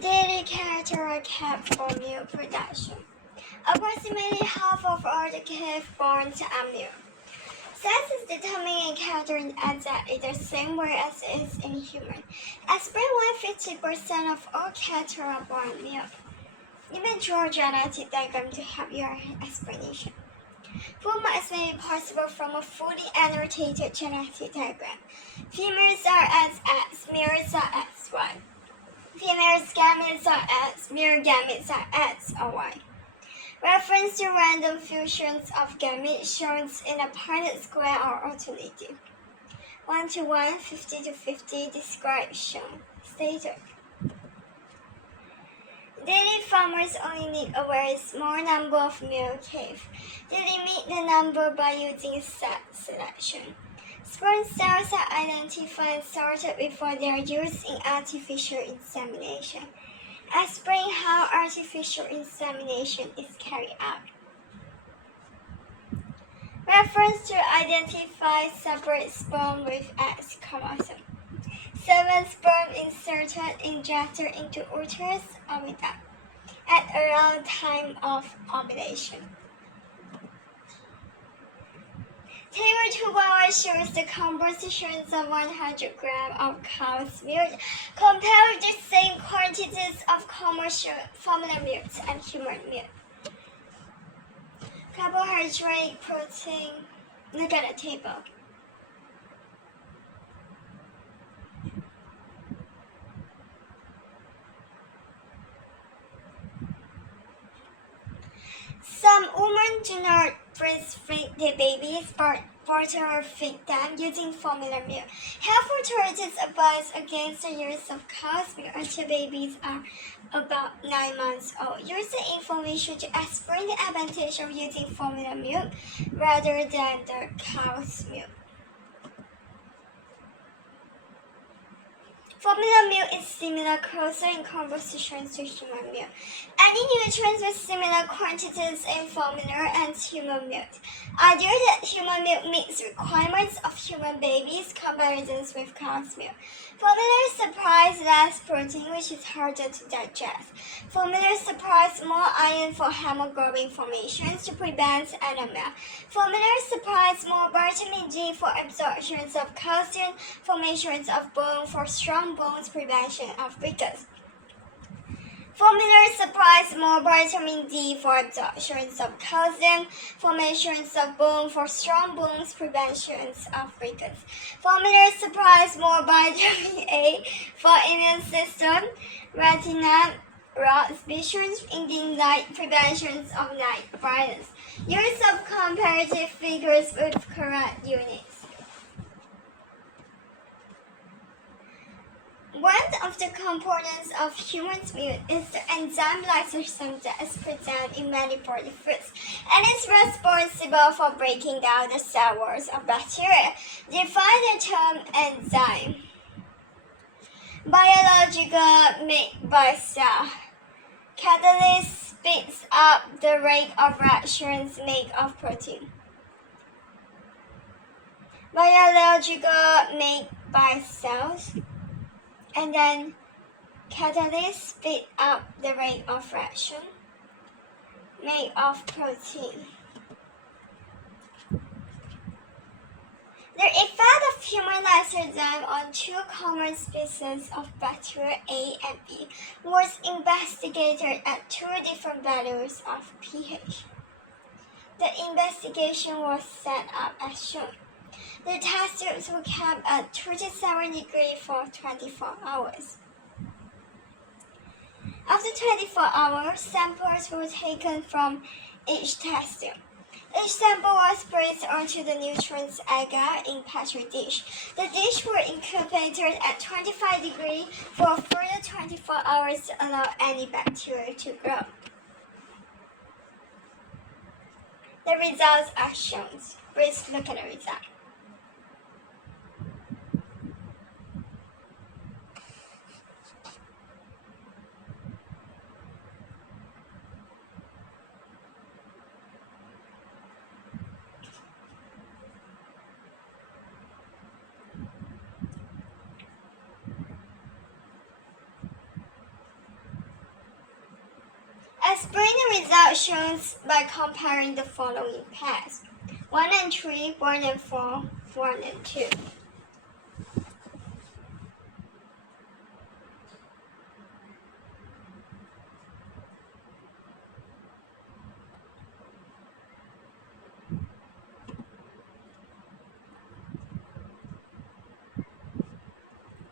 Dairy cattle are kept for milk production. Approximately half of all the calves born are male. Sex is determined in cattle and exactly the same way as it is in human. Aspirin 50% of all cattle are born male. Even draw genetic diagram to help your explanation. Form as may be possible from a fully annotated genetic diagram. Females are XX, males are XY. Females gametes are X, male gametes are X or Y. Reference to random fusions of gametes shown in a Punnett square or alternative. 1 to 1, 50 to 50, describe shown. Stated. Dairy farmers only need a very small number of male calves. They limit the number by using sex selection. Sperm cells are identified and sorted before they are used in artificial insemination. Explain how artificial insemination is carried out. Reference to identify separate sperm with X chromosome. 7 sperm inserted injected into uterus or without at around time of ovulation. Table 2 shows the compositions of 100 grams of cow's milk compared with the same quantities of commercial formula milk and human milk. Carbohydrate, protein, look at the table. Some women do not breastfeed their babies but bottle or feed them using formula milk. Health authorities advise against the use of cow's milk until babies are about 9 months old. Use the information to explain the advantage of using formula milk rather than the cow's milk. Formula milk is similar, closer in composition to human milk. Any nutrients with similar quantities in formula and human milk. Idea that human milk meets requirements of human babies, comparisons with cow's milk. Formula supplies less protein, which is harder to digest. Formula supplies more iron for hemoglobin formations to prevent anemia. Formula supplies more vitamin D for absorptions of calcium, formations of bone for strong bones, prevention of rickets. Formula supplies more vitamin D for absorptions of calcium, formations of bone for strong bones, preventions of rickets. Formula supplies more vitamin A for immune system, retina, rod visions, in light, preventions of night blindness. Use of comparative figures with correct units. One of the components of human milk is the enzyme lysosome that is present in many body foods and is responsible for breaking down the cell walls of bacteria. Define the term enzyme. Biological made by cell. Catalyst speeds up the rate of reactions made of protein. Biological made by cells. And then catalyst speed up the rate of reaction made of protein. The effect of human lysosome on two common species of bacteria A and B was investigated at 2 different values of pH. The investigation was set up as shown. The test tubes were kept at 37 degrees for 24 hours. After 24 hours, samples were taken from each test tube. Each sample was placed onto the nutrients agar in petri dish. The dish were incubated at 25 degrees for a further 24 hours to allow any bacteria to grow. The results are shown. Please look at the result. Explain the results shown by comparing the following pairs: 1 and 3, 1 and 4, 1 and 2.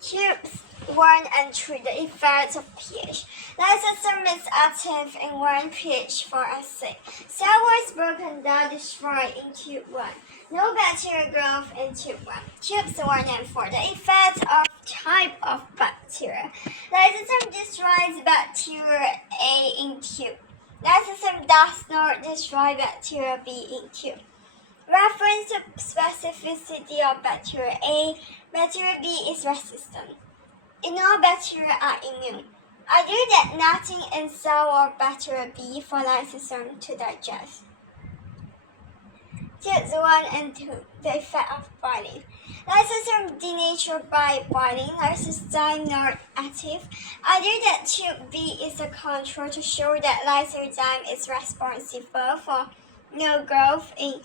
Cubes 1 and 3, the effects of pH. Lysosome is active in 1, pH 4 acid. Cell wall is broken down, destroyed in tube 1. No bacterial growth in tube 1. Tubes 1 and 4, the effects of type of bacteria. Lysosome destroys bacteria A in tube. Lysosome does not destroy bacteria B in tube. Reference to specificity of bacteria A. Bacteria B is resistant. In all, bacteria are immune. I do that nothing in cell or bacteria B for lysosome to digest. Tips 1 and 2. The effect of boiling. Lysosome denatured by boiling. Lysozyme not active. I do that tube B is a control to show that lysozyme is responsible for no growth in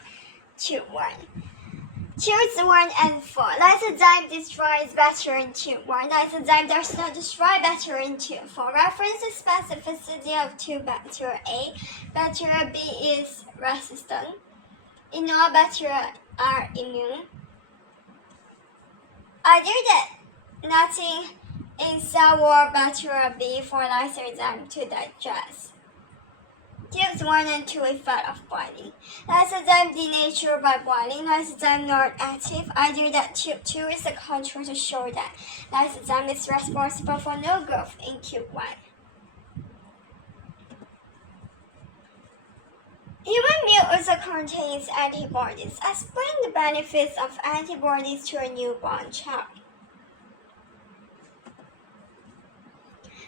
tube 1. Tubes 1 and 4. Lysozyme destroys bacteria in tube 1. Lysozyme does not destroy bacteria in tube 4. Reference to specificity of tube bacteria A. Bacteria B is resistant. In all, bacteria are immune. I do that nothing in cell wall bacteria B for lysozyme to digest. Tips 1 and 2. Effect of boiling. Lysozyme denatured by boiling. Lysozyme not active. I do that tube 2 is a control to show that lysozyme is responsible for no growth in tube 1. Human milk also contains antibodies. Explain the benefits of antibodies to a newborn child.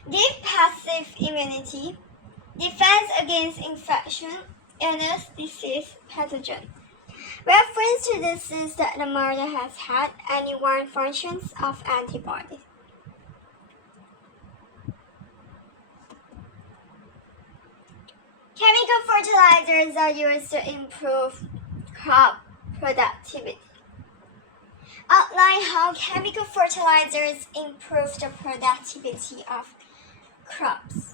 Give passive immunity. Defense against infection, illness, disease, pathogen. Reference to disease that the mother has had. Any one functions of antibodies. Chemical fertilizers are used to improve crop productivity. Outline how chemical fertilizers improve the productivity of crops.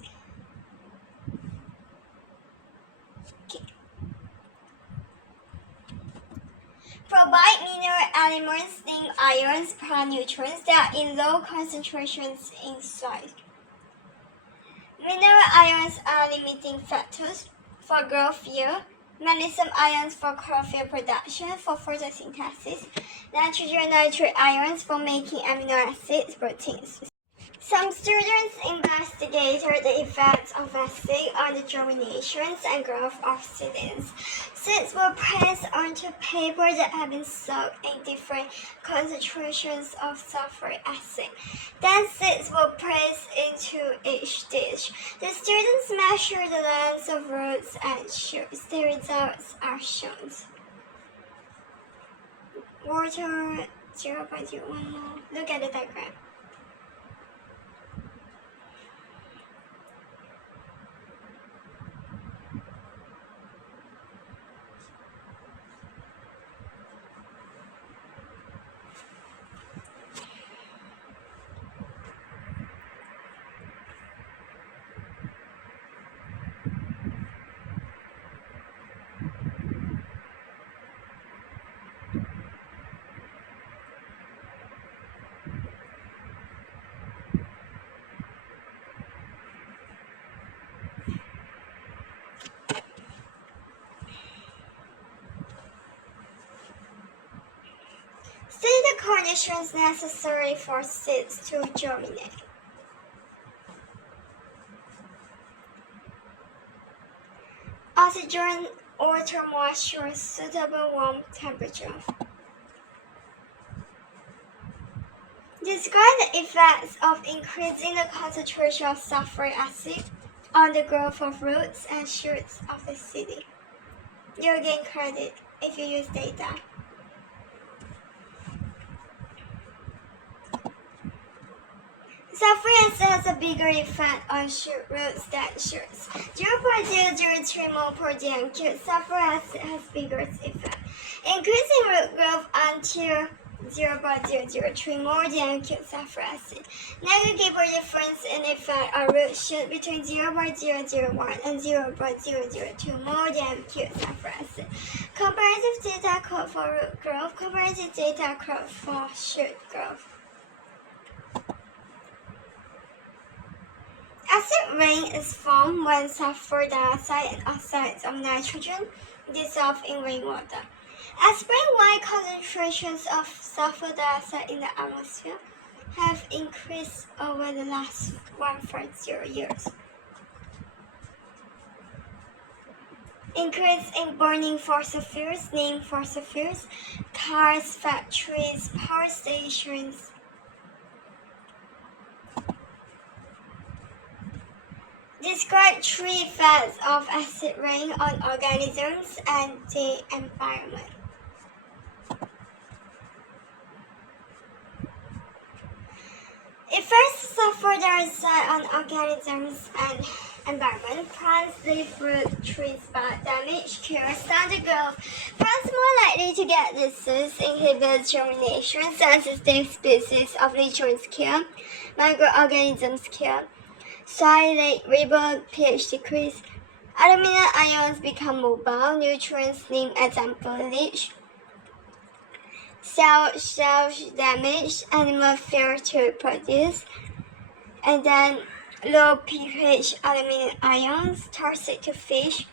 Provide mineral elements, zinc, ions, plant nutrients that are in low concentrations in soil. Mineral ions are limiting factors for growth yield. Magnesium ions for chlorophyll production for photosynthesis. Nitrogen nitrate ions for making amino acids, proteins. Some students investigated the effects of acid on the germinations and growth of seedlings. Seeds were placed onto paper that had been soaked in different concentrations of sulfuric acid. Then seeds were placed into each dish. The students measured the length of roots and shoots. The results are shown. Water 0.01 mole. Look at the diagram. See the conditions necessary for seeds to germinate. Oxygen, water, moisture, suitable warm temperature. Describe the effects of increasing the concentration of sulfuric acid on the growth of roots and shoots of the seedling. You'll gain credit if you use data. Sulfuric acid has a bigger effect on shoot roots than shoots. 0.003 mol per dm cube, sulfuric acid has bigger effect, increasing root growth until 0.003 more dm cube sulfuric acid. Negligible difference in effect on root shoot between 0.001 and 0.002 more dm cube sulfuric acid. Comparative data code for root growth, comparative data code for shoot growth. Acid rain is formed when sulfur dioxide and oxides of nitrogen dissolve in rainwater. Explain-wide concentrations of sulfur dioxide in the atmosphere have increased over the last 150 years. Increase in burning fossil fuels, named fossil fuels, cars, factories, power stations. Describe three effects of acid rain on organisms and the environment. Effects of sulfur dioxide on organisms and environment. Plants leaf root trees spot damage, cure standard growth. Plants more likely to get disease, inhibit germination, sensitive species of nutrients kill, microorganisms kill. Soil lake rebuild, pH decrease. Aluminum ions become mobile, nutrients named example leach. Cells damage, animal fail to reproduce. And then low pH aluminum ions, toxic to fish.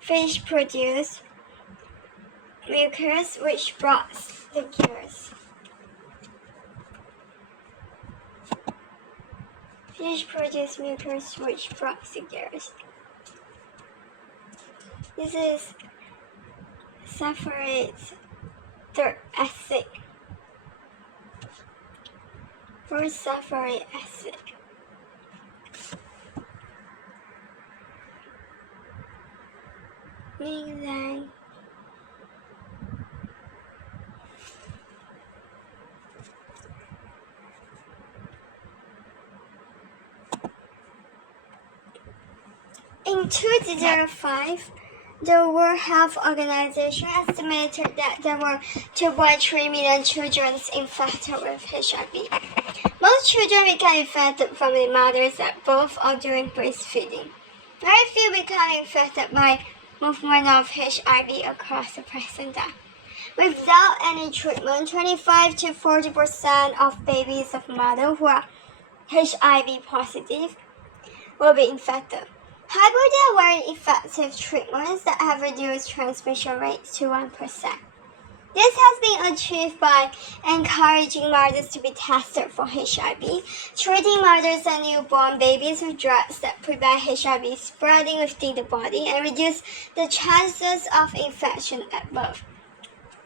Fish produce mucus which blocks the gills. Fish produce mucus which blocks the gills. This is sulfuric acid. For sulfuric acid. Mainland. In 2005, the World Health Organization estimated that there were 2.3 million children infected with HIV. Most children become infected from their mothers at birth or during breastfeeding. Very few become infected by movement of HIV across the placenta. Without any treatment, 25 to 40% of babies of mothers who are HIV positive will be infected. However, there are very effective treatments that have reduced transmission rates to 1%. This has been achieved by encouraging mothers to be tested for HIV, treating mothers and newborn babies with drugs that prevent HIV spreading within the body and reduce the chances of infection at birth.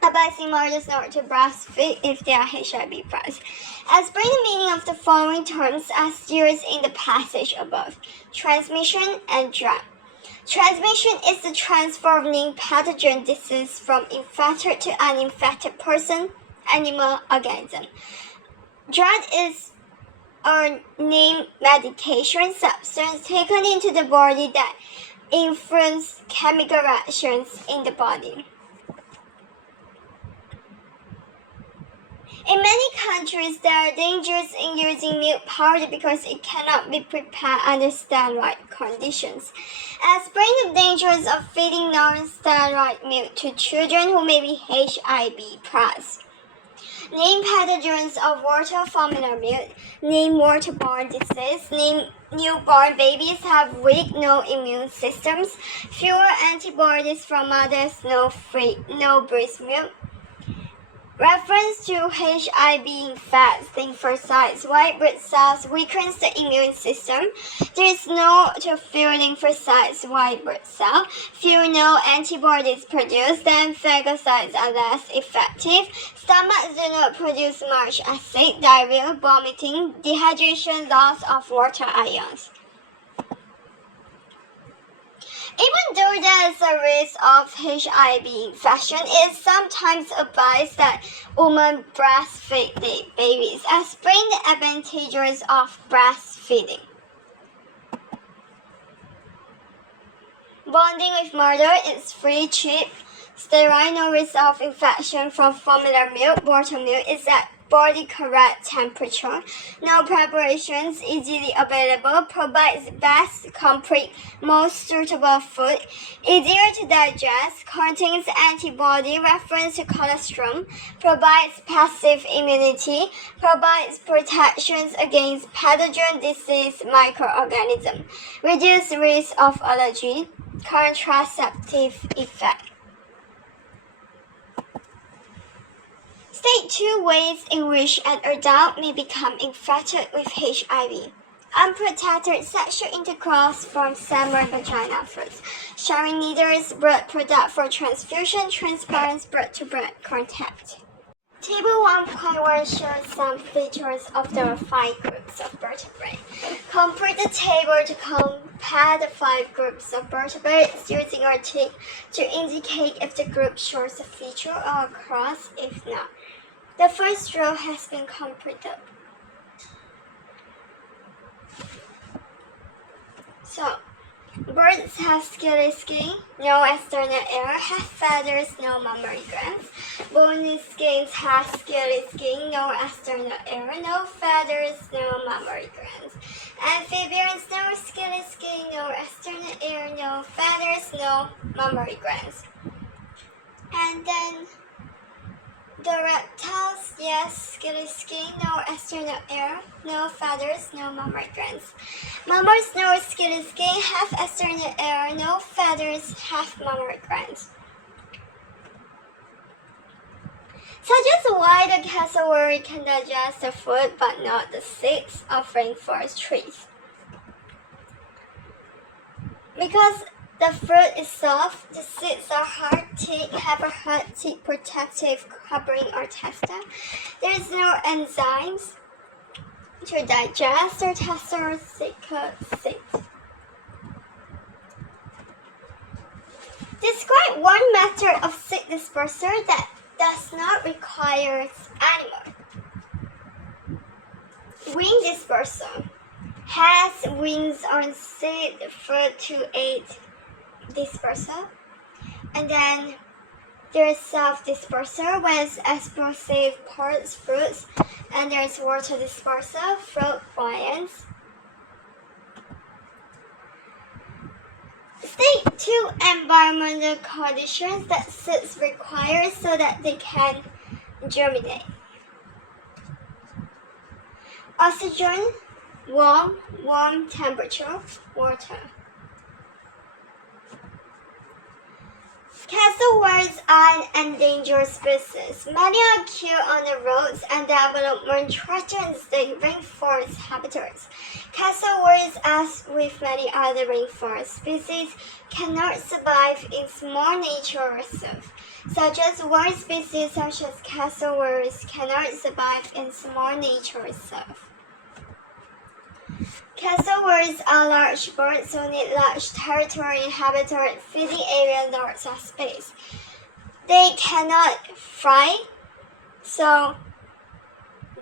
Advising mothers not to breastfeed if they are HIV positive. Explain the meaning of the following terms as used in the passage above: transmission and drug. Transmission is the transfer of named pathogen disease from infected to uninfected person, animal, organism. Drug is a named medication substance taken into the body that influences chemical reactions in the body. In many countries, there are dangers in using milk powder because it cannot be prepared under steroid conditions. Explain the dangers of feeding non-steroid milk to children who may be HIV plus. Name pathogens of water formula milk. Name waterborne disease. Name newborn babies have weak, no immune systems. Fewer antibodies from mothers, no breast milk. Reference to HIV infects lymphocytes. White blood cells weakens the immune system. There is no neutrophil lymphocytes, white blood cell. Few no antibodies produced, then phagocytes are less effective. Stomachs do not produce much acid, diarrhea, vomiting, dehydration, loss of water ions. Even though there is a risk of HIV infection, it is sometimes advised that women breastfeed their babies, explain the advantages of breastfeeding. Bonding with mother is free, cheap, sterile, no risk of infection from formula milk. Buttermilk is at body correct temperature, no preparations, easily available, provides best, complete, most suitable food, easier to digest, contains antibody reference to cholesterol, provides passive immunity, provides protections against pathogen disease microorganism, reduce risk of allergy, contraceptive effect. State 2 ways in which an adult may become infected with HIV. Unprotected sexual intercourse from semen vagina fluids, sharing needles, blood product for transfusion, transparent blood-to-blood contact. Table 1.1 shows some features of the 5 groups of vertebrae. Complete the table to compare the 5 groups of vertebrates using a tick to indicate if the group shows a feature or a cross. If not, the first row has been completed. So, birds have scaly skin, no external air, have feathers, no mammary glands. Bony skins have scaly skin, no external air, no feathers, no mammary glands. Amphibians, no scaly skin, no external air, no feathers, no mammary glands. And then the reptiles, yes, scaly skin, no external air, no feathers, no mammary glands. Mammals, no scaly skin, have external air, no feathers, have mammary glands. Such as why the cassowary can digest the food but not the seeds of rainforest trees. Because the fruit is soft, the seeds are hard, thick, have a hard, thick protective covering or texture. There is no enzymes to digest or tester seeds. Describe one method of seed dispersal that does not require animal. Wing dispersal has wings on seed fruit to aid dispersal. And then there's self-dispersal with explosive parts fruits, and there's water dispersal, fruit buoyance. State 2 environmental conditions that seeds require so that they can germinate. Oxygen, warm temperature, water. Cassowaries are an endangered species. Many are killed on the roads and development threatens the rainforest habitats. Cassowaries, as with many other rainforest species, cannot survive in small nature reserves, such as wild species such as cassowaries cannot survive in small nature reserves. Cassowaries are large birds who need large territory, habitat, feeding area, lots of space. They cannot fly, so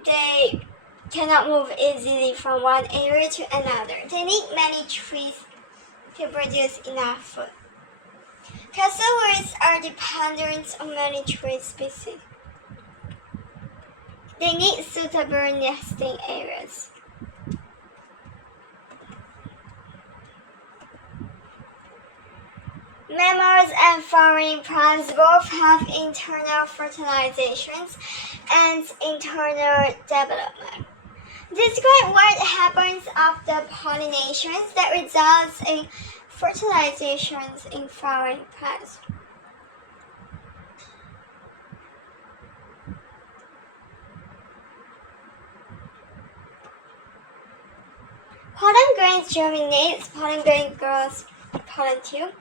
they cannot move easily from one area to another. They need many trees to produce enough food. Cassowaries are dependent on many tree species. They need suitable nesting areas. Mammals and flowering plants both have internal fertilizations and internal development. Describe what happens after pollinations that results in fertilizations in flowering plants. Pollen grains germinates, pollen grain grows pollen tube.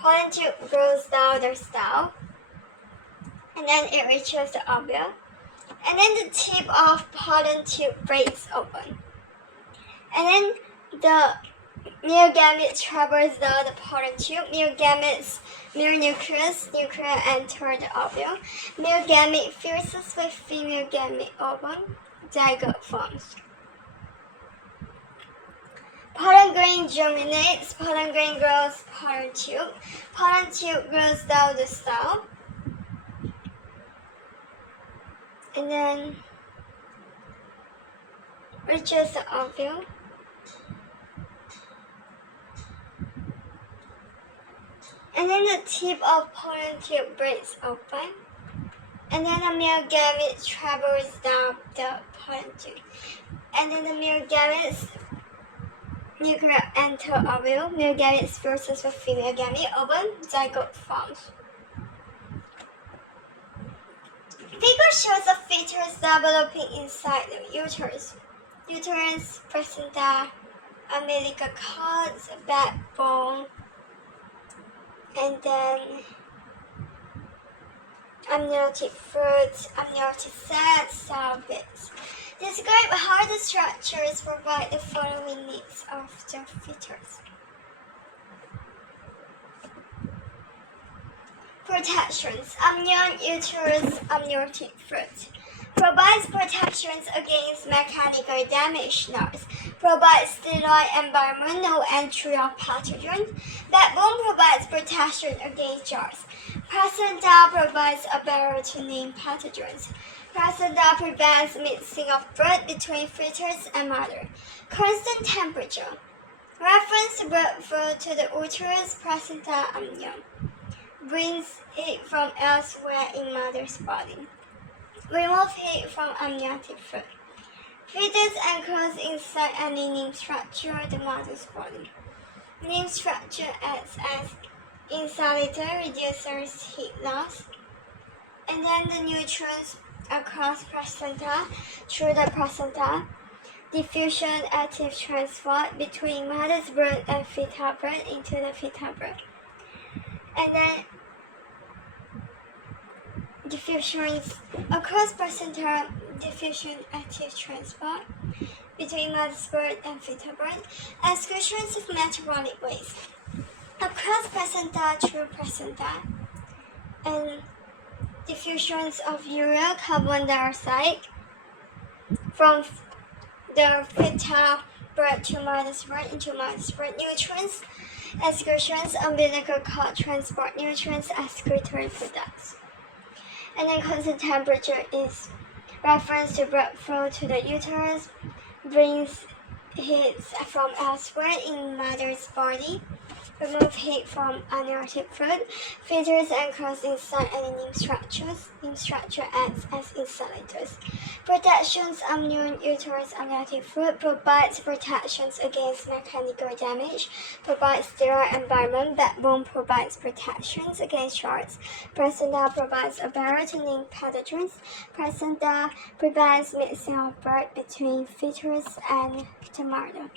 Pollen tube grows down the stalk, and then it reaches the ovule, and then the tip of pollen tube breaks open, and then the Male gamete travels down the pollen tube. Male gametes, male nucleus enter the ovule. Male gamete fuses with female gamete ovum. Zygote forms. Pollen grain germinates. Pollen grain grows pollen tube. Pollen tube grows down the cell. And then reaches the ovule. And then the tip of pollen tube breaks open. And then the male gamete travels down the pollen tube. And then the male gametes nucleus enter ovule. Male gametes fuses with female gamete ovum. Zygote forms. Figure shows a fetus developing inside the uterus. Uterus, placenta, umbilical cords, backbone, and then amniotic fluid, amniotic sac, cell bits. Describe how the structures provide the following needs of the fetus. Protections. Amnion, uterus, amniotic fluid. Provides protections against mechanical damage. Nerves. Provides sterile environment, no entry of pathogens. Backbone provides protection against germs. Placenta provides a barrier to name pathogens. Placenta prevents mixing of blood between fetus and mother. Constant temperature. Reference to blood flow to the uterus, placenta, amnion. Brings heat from elsewhere in mother's body. Remove heat from amniotic fluid. Fetus enclosed inside any limb structure the mother's body. Limb structure acts as insulator, reduces heat loss. And then the nutrients across placenta through the placenta. Diffusion active transport between mother's blood and fetal blood into the fetal blood. And then diffusions across placenta, diffusion active transport between mother's blood and fetal blood, excretions of metabolic waste across placenta through placenta, and diffusions of urea, carbon dioxide from the fetal blood to mother's blood into mother's blood, nutrients, excretions, umbilical cord transport nutrients, excretory products. And then constant temperature is reference to blood flow to the uterus, brings heat from elsewhere in mother's body, remove heat from amniotic fluid, fetus enclosed inside any limb structures. Limb structure acts as insulators. Protections, amnion, uterus, amniotic fluid provides protections against mechanical damage, provides sterile environment. Backbone provides protections against shards. Placenta provides a barrier to name pathogens. Placenta prevents mixing of blood between fetus and the mother.